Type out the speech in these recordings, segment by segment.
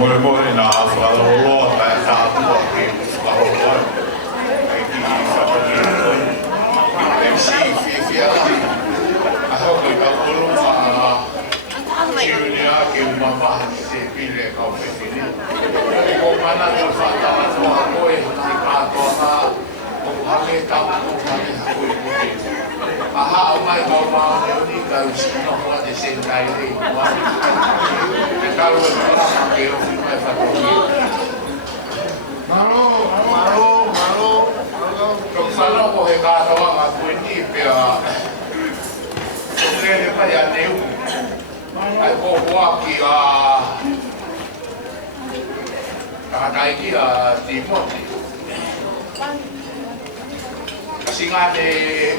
Mole mole na whakaloa tai tātua ki whakahoa. Ai ki whakaki koi. Ai si whiwhia ki. A hoko i ka ulu tiuni a ki umamaha ki te pile kau whiwhini. E ko mana te whatawa toa koe ki kātoa ngā. Ko hake tau ko hake hakoi koe. A haa mai kau maa neoni ka usino hoa te sentai rei kua. Te karu e kua ke o whiu mai whatoki. Maro. Ka whanoko he kātoa ngā kueni pia. Kere pai a neu. Ai ko hoa ki a tātai ki a Timoti. Singa de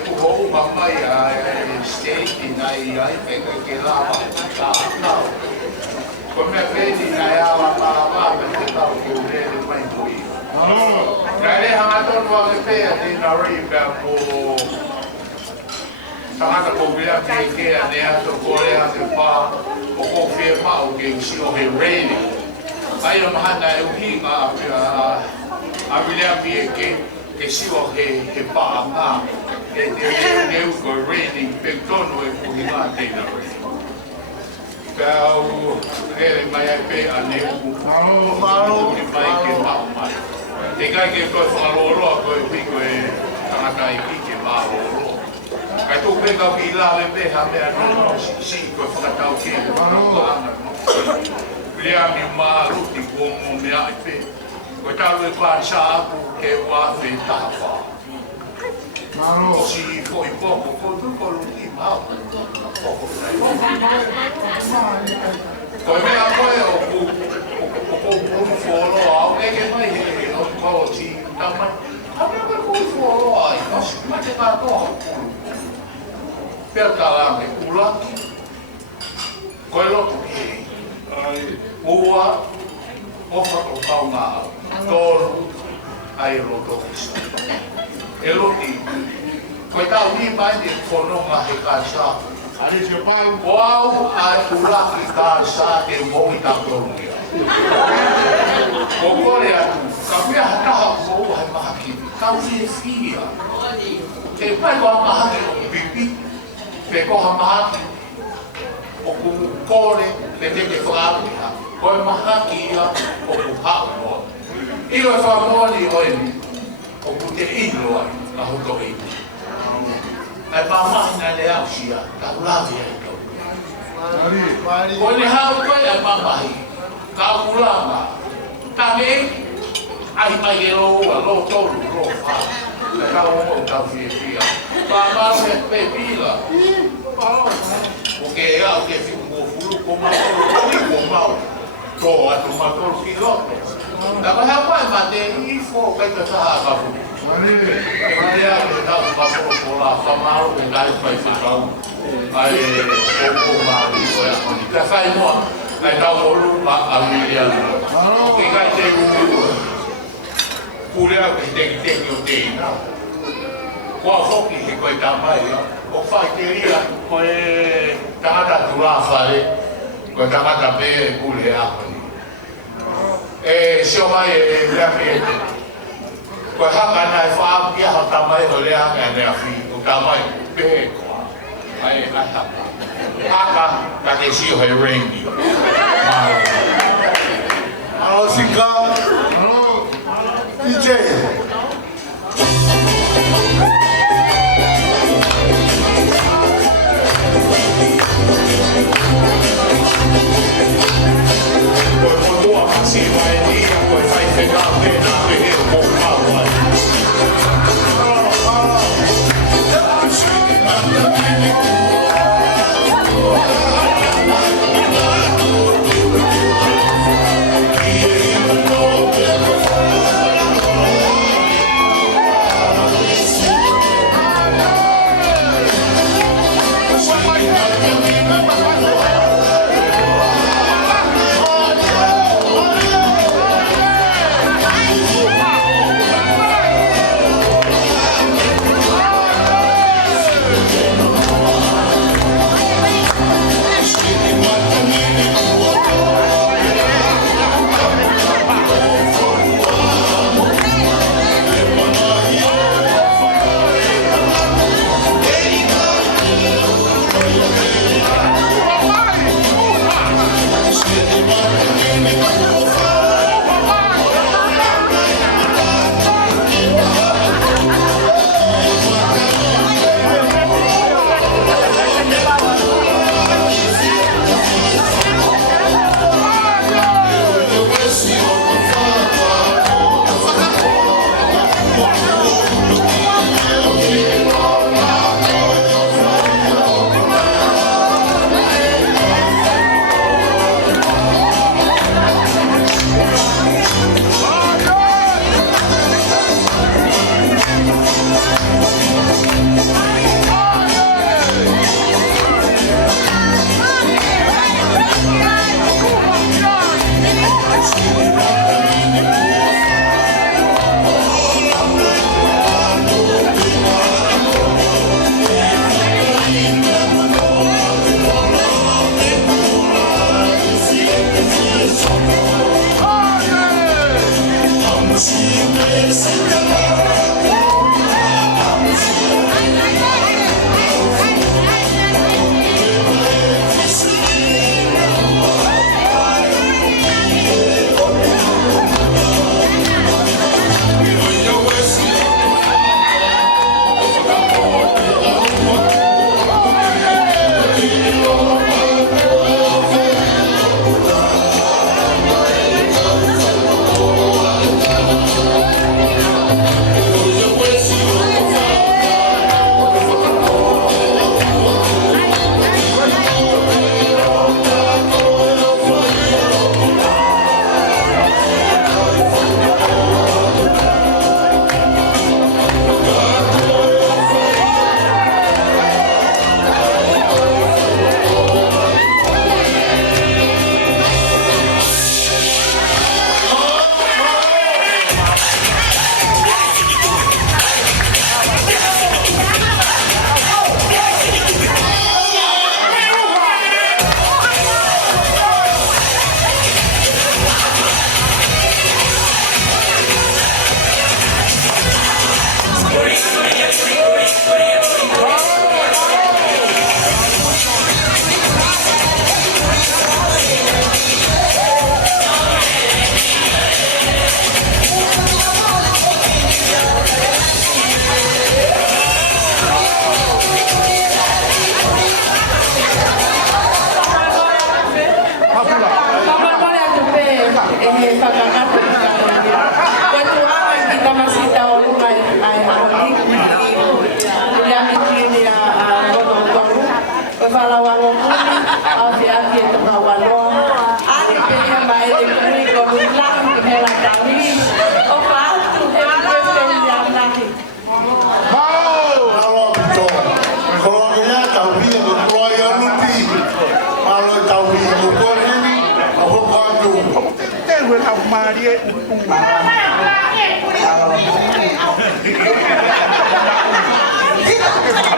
kuho mamai a state nai ai peka ke lava ka na. Ko me pedi nai ala para me te tau ke ure de mai pui. Nai hanga ton wa ke pe a te na ri pe ko tanga ko bia ke ane a to kore a te pa o ko fe pa o ke si o he rain. Ai no mahana e uhinga a bia ke ke siwa he paanga ke te neu ko raining pe tono e puhi ngā teina rei. Kau rere mai ai pe a neu maro ni mai ke mau mai. Te kai ke koe whakaroroa koe hui koe tangata i ki ke maro. Kai tō pe kau ki lawe pe ha mea nono si koe whakatau ke Lea mi maru ti kuongo mea i pe. Koe taru e pāsa aku ke wāwhi tāwha. Ko si ko i poko, ko tuko luki mau. Koe mea koe o ku whoro au, eke mai he o kau ti tamai. Hame koe ku whoro ai, kasi mai te kātoa kuru. Pea tālange kulaki. Koe lotu ki ua ofa o tau ngā au. Tolu ai roto isa. E loti, koe tau ni mai ni whanonga he kāsa. O au ai uraki kāsa te mōi tātonia. Ko kore atu, ka mea hataha mōu hai mahaki, kau ni e whia. Te pai koha mahaki o pipi, pe koha mahaki o ku kore le te whakaruha. Koe mahaki ia o ku hao. Ilo e whamoni oi ni, o ku te ilo ai, a hoto i. Ai pāmahi nai le au sia, ka ulawi ai kau. Koe ni hau koe ai pāmahi, ka ulanga. Tā me eki, ai mai e roa, lo tolu, lo wha. Ka kau o kau whia. Pāmahi e pe pila. O ke e au ke whiu mō furu, ko mau, ko mau. Ko atu matoro ki loto. Naka hapa e mate i fo kai ka taha ka fu. E marea ke tau matoro ko la whamaro e ngai whai whakau. Ai o maari ko e akoni. Ka whai moa, ai tau olu ma a Wiliana. Ke kai te uru. Purea ke te ki o te ina. Kua whoki he koe tamai. O whai te ria koe tangata tula whare. Koe tangata pe e pule akoni. E sio mai e lea miete. Koe haka nai whaamu kia hau tamai o lea haka e nea whi. O tamai pe koa. Ai e nai haka. Haka ka te sio hei rengi. Alo Sika. Alo DJ. Koe motua masi vai nia, koe whai whenā pēnā me he o mō kāwai. Ki e ino tō, lang hela kami. O pato, hela kami yang lagi. Kalau betul, kalau dia tahu dia berkeluarga luti, kalau tahu dia bukan ini, apa kau tu? เต้นเวลามาเรียก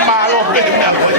มาลงเป็นแบบ